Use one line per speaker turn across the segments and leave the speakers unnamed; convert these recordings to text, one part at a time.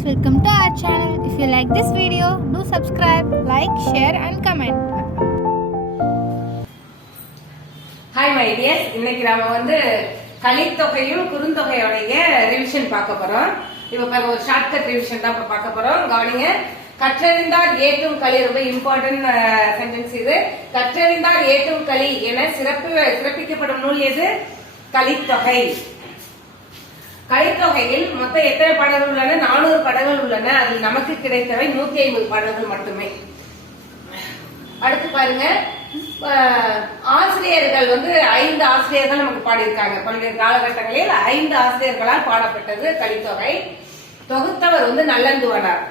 guys, welcome to our channel. If you like this video, do subscribe, like, share and comment.
Hi my dears இன்னைக்கு நாம வந்து கலித்தொகையும் குறுந்தொகையோடைய revision பார்க்க போறோம். இப்ப ஒரு ஷார்ட்கட் ரிவிஷன் தான் இப்போ பார்க்க போறோம். கவனிங்க. கற்றறிந்தார் ஏற்றும் களி ரொம்ப இம்பார்ட்டன்ட் சென்டென்ஸ் இது. கற்றறிந்தார் ஏற்றும் களி என சிறப்பு சிறப்பிக்கப்படும் நூல் எது? கலித்தொகை. கலித்தொகையில் மொத்தம் எத்தனை பாடல்கள் உள்ளன? நானூறு பாடல்கள் உள்ளன. அதில் நமக்கு கிடைத்தவை நூத்தி ஐம்பது பாடல்கள் மட்டுமே. அடுத்து பாருங்க. ஆசிரியர்கள் வந்து ஐந்து ஆசிரியர்கள் நமக்கு பாடியிருக்காங்க. பல்வேறு காலகட்டங்களில் ஐந்து ஆசிரியர்களால் பாடப்பட்டது கலித்தொகை தொகுத்தவர் வந்து நல்லந்துவனார்.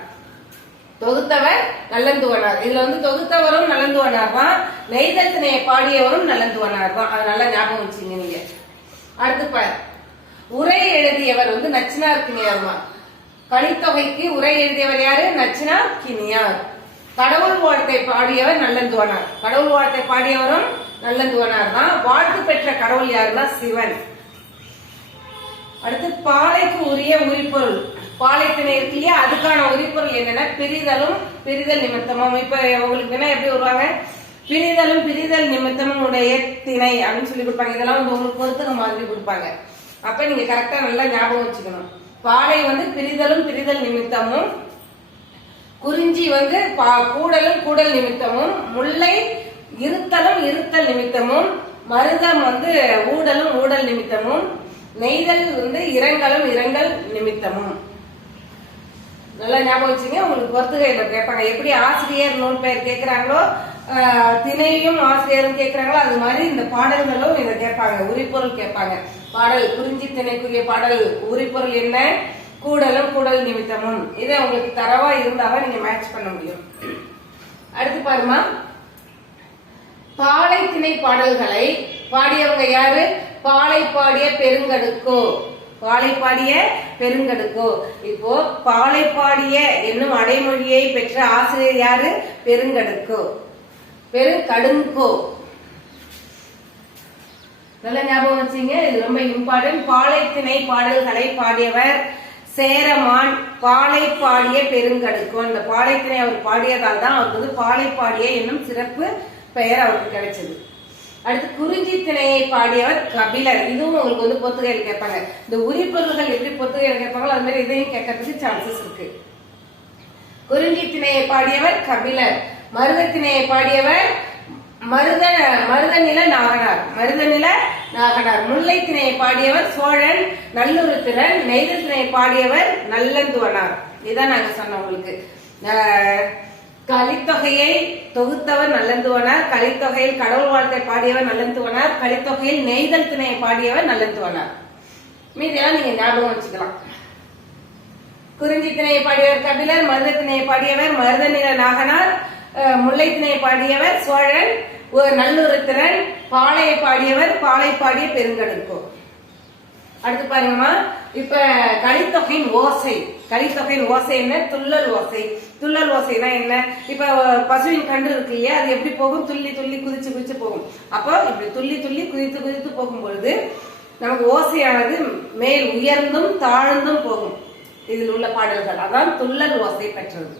தொகுத்தவர் நல்லந்துவனார். இதுல வந்து தொகுத்தவரும் நல்லந்துவனார் தான் நெய்தத்தினையை பாடியவரும் நல்லந்துவனார் தான் அது நல்லா ஞாபகம் வச்சுங்க நீங்க. அடுத்து பாரு. உரை எழுதியவர் வந்து நச்சினார் கிணியார்மா கலித்தொகைக்கு உரை எழுதியவர் யாரு? நச்சினார் கிணியார் கடவுள் வாழ்த்தை பாடியவர் நல்லந்துவனார். கடவுள் வாழ்த்தை பாடியவரும் நல்லந்துவனார் தான் வாழ்த்து பெற்ற கடவுள் யாருன்னா சிவன். அடுத்து பாலைக்கு உரிய உரிப்பொருள் பாலைத்திணை இருக்கு இல்லையா? அதுக்கான உரிப்பொருள் என்னன்னா பிரிதலும் பிரிதல் நிமித்தமும். இப்ப உங்களுக்கு என்ன எப்படி வருவாங்க? பிரிதலும் பிரிதல் நிமித்தமும் உடைய திணை அப்படின்னு சொல்லி கொடுப்பாங்க. இதெல்லாம் வந்து உங்களுக்கு பொறுத்துக்க மாதிரி கொடுப்பாங்க. அப்ப நீங்க கரெக்டா நல்லா ஞாபகம் வச்சுக்கணும். பாலை வந்து பிரிதலும் பிரிதல் நிமித்தமும் குறிஞ்சி வந்து பா- கூடலும் கூடல் நிமித்தமும் முல்லை இருத்தலும் இருத்தல் நிமித்தமும் மருதம் வந்து ஊடலும் ஊடல் நிமித்தமும் நெய்தல் வந்து இரங்கலும் இரங்கல் நிமித்தமும். நல்லா ஞாபகம் வச்சுங்க உங்களுக்கு பொறுத்துகையில கேட்பாங்க. எப்படி ஆசிரியர் நூல் பெயர் கேட்கிறாங்களோ திணையும் ஆசிரியரும் கேட்கிறாங்களோ அது மாதிரி இந்த பாடல்களும் இதை கேட்பாங்க உரிப்பொருள் கேட்பாங்க. பாடல் குறிஞ்சி திணைக்குரிய பாடல் உரிப்பொருள் என்ன? கூடலும் கூடல் நிமித்தமும். இதை உங்களுக்கு தரவா இருந்தாதான் நீங்க மேட்ச் பண்ண முடியும். அடுத்து பாருமா. பாலை திணை பாடல்களை பாடியவங்க யாரு? பாலை பாடிய பெருங்கடுக்கோ. பாலை பாடிய பெருங்கடுக்கோ. இப்போ பாலை பாடிய என்னும் அடைமொழியை பெற்ற ஆசிரியர் யாரு? பெருங்கடுக்கோ. பெருங்கடுங்கோ நல்ல ஞாபகம் வச்சுங்க இது ரொம்ப இம்பார்ட்டன்ட் பாலைத்திணை பாடல்களை பாடியவர் சேரமான் பாலை பாடிய பெருங்கடுக்கோ இந்த பாலைத்திணை அவர் பாடியதால் தான் அவருக்கு வந்து பாலை பாடிய என்னும் சிறப்பு பெயர் அவருக்கு கிடைச்சது. அடுத்து குறிஞ்சி திணையை பாடியவர் கபிலர். இதுவும் உங்களுக்கு வந்து பொத்துகையில் கேட்பாங்க. இந்த உரிப்பொருள்கள் எப்படி பொத்துகையில் கேட்பாங்களோ அது மாதிரி இதையும் கேட்கறதுக்கு சான்சஸ் இருக்கு. குறிஞ்சி திணையை பாடியவர் கபிலர். மருத பாடியவர் மருத மருதநில நாகனார். மருதநில நாகனார். முல்லை திணையை பாடியவர் சோழன் நல்லுருத்திரன் நெய்தல் திணையை பாடியவர் நல்லந்துவனார். இதான் நாங்க சொன்னோம் உங்களுக்கு. கலித்தொகையை தொகுத்தவர் நல்லந்துவனார். கலித்தொகையில் கடவுள் வாழ்த்தை பாடியவர் நல்லந்துவனார். கலித்தொகையில் நெய்தல் திணையை பாடியவர் நல்லந்துவனார். மீதியெல்லாம் நீங்க ஞாபகம் வச்சுக்கலாம். குறிஞ்சி திணையை பாடியவர் கபிலர் மருத திணையை பாடியவர் மருதநில நாகனார். அஹ், முல்லை பாடியவர் சோழன் ஒரு நல்லுருத்திரன் பாளையை பாடியவர் பாலை பாடிய பெருங்கடுக்கோ அடுத்து பாருங்கம்மா. இப்ப கலித்தொகையின் ஓசை. கலித்தொகையின் ஓசை என்ன? துள்ளல் ஓசை. துள்ளல் ஓசைனா என்ன? இப்ப பசுவின் கன்று இருக்கு இல்லையா? அது எப்படி போகும்? துள்ளி துள்ளி குதிச்சு குதிச்சு போகும். அப்போ இப்படி துள்ளி துள்ளி குதித்து குதித்து போகும் பொழுது நமக்கு ஓசையானது மேல் உயர்ந்தும் தாழ்ந்தும் போகும். இதில் உள்ள பாடல்கள். அதான் துள்ளல் ஓசை பெற்றது.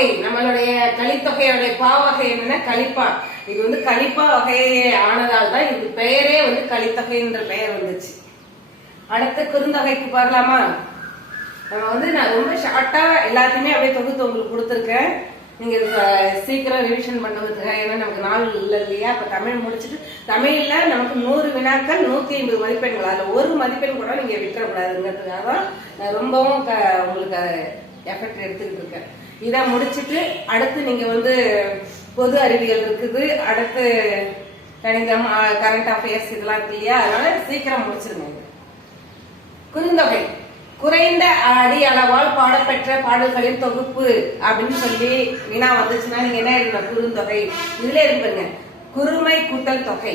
பாவகை நம்மளுடைய கலித்தொகையோடைய பாவகை என்னன்னா கலிப்பா. இது வந்து கலிப்பா வகையே ஆனதால் தான் இது பெயரே வந்து கலித்தொகைன்ற பெயர் வந்துச்சு. அடுத்த குறுந்தொகைக்கு பாரலாமா நம்ம வந்து நான் ரொம்ப ஷார்ட்டா எல்லாத்தையுமே அப்படியே தொகுத்து உங்களுக்கு கொடுத்துருக்கேன். நீங்க சீக்கிரம் ரிவிஷன் பண்ணுவதுக்காக ஏன்னா நமக்கு நாள் இல்லை இல்லையா? இப்ப தமிழ் முடிச்சுட்டு தமிழ்ல நமக்கு நூறு வினாக்கள் நூத்தி ஐம்பது மதிப்பெண்கள். அதுல ஒரு மதிப்பெண் கூட நீங்க விற்கக்கூடாதுங்கிறதுக்காக தான் நான் ரொம்பவும் க- உங்களுக்கு எஃபெக்ட் எடுத்துக்கிட்டு இருக்கேன். இதை முடிச்சுட்டு அடுத்து நீங்க வந்து பொது அறிவியல் இருக்குது. அடுத்து கணிதம் கரண்ட் அஃபேர்ஸ் இதெல்லாம் இருக்கு இல்லையா? அதனால சீக்கிரம் முடிச்சிருங்க. குறுந்தொகை. குறைந்த அடி அளவால் பாடப்பெற்ற பாடல்களின் தொகுப்பு அப்படின்னு சொல்லி வினா வந்துச்சுன்னா நீங்க என்ன எழுதணும் குறுந்தொகை. இதுல இருப்பீங்க குறுமை கூட்டல் தொகை.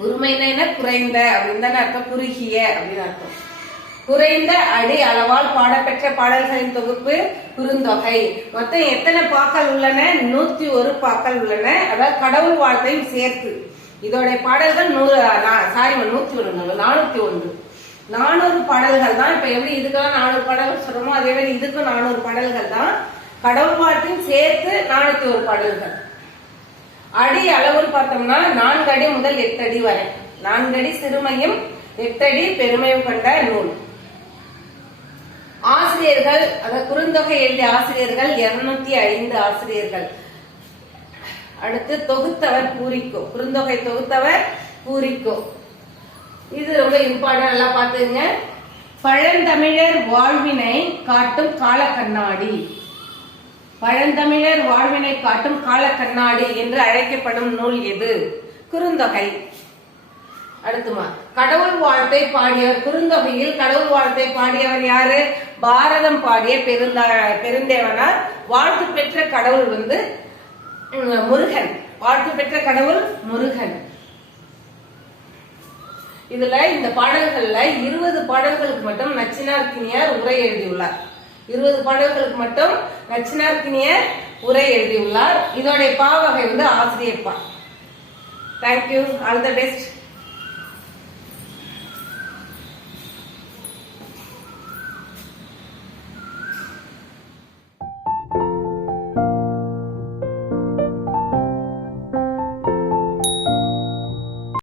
குறுமைன்னா என்ன? குறைந்த அப்படின்னு தானே அர்த்தம். குறுகிய அப்படின்னு அர்த்தம். குறைந்த அடி அளவால் பாடப்பெற்ற பாடல்களின் தொகுப்பு குறுந்தொகை. மொத்தம் எத்தனை பாக்கள் உள்ளன? நூத்தி ஒரு பாக்கள் உள்ளன. அதாவது கடவுள் வாழ்த்தையும் சேர்த்து. இதோடைய பாடல்கள் நூறு சாரி நூத்தி ஒன்று நானூத்தி ஒன்று. நானூறு பாடல்கள் தான். இப்ப எப்படி இதுக்கெல்லாம் நானூறு பாடல்கள் சொல்றோமோ அதே மாதிரி இதுக்கும் நானூறு பாடல்கள் தான். கடவுள் வாழ்த்தையும் சேர்த்து நானூத்தி ஒரு பாடல்கள். அடி அளவுன்னு பார்த்தோம்னா நான்கு அடி முதல் எட்டு அடி வரை. நான்கு அடி சிறுமையும் எட்டடி பெருமையும் கொண்ட நூல். ஆசிரியர்கள் அந்த குறுந்தொகை எழுதிய ஆசிரியர்கள் இருநூத்தி ஐந்து ஆசிரியர்கள். அடுத்து தொகுத்தவர் பூரிக்கோ. குறுந்தொகை தொகுத்தவர் பூரிக்கோ. இது ரொம்ப இம்பார்ட்டன் நல்லா பாத்துங்க பழந்தமிழர் வாழ்வினை காட்டும் கால கண்ணாடி பழந்தமிழர் வாழ்வினை காட்டும் கால கண்ணாடி என்று அழைக்கப்படும் நூல் எது? குறுந்தொகை. அடுத்துமா கடவுள் வாழ்த்தை பாடியவர் குறுந்தொகையில் கடவுள் வாழ்த்தை பாடியவர் யாரு? பாரதம் பாடிய பெருந்தா பெருந்தேவனார். வாழ்த்து பெற்ற கடவுள் வந்து முருகன். வாழ்த்து பெற்ற கடவுள் முருகன். இதுல இந்த பாடல்கள்ல இருபது பாடல்களுக்கு மட்டும் நச்சினார்க்கினியார் உரை எழுதியுள்ளார். இருபது பாடல்களுக்கு மட்டும் நச்சினார்க்கினியர் உரை எழுதியுள்ளார். இதோடைய பாவகை வந்து ஆசிரியப்பா. Thank you all the best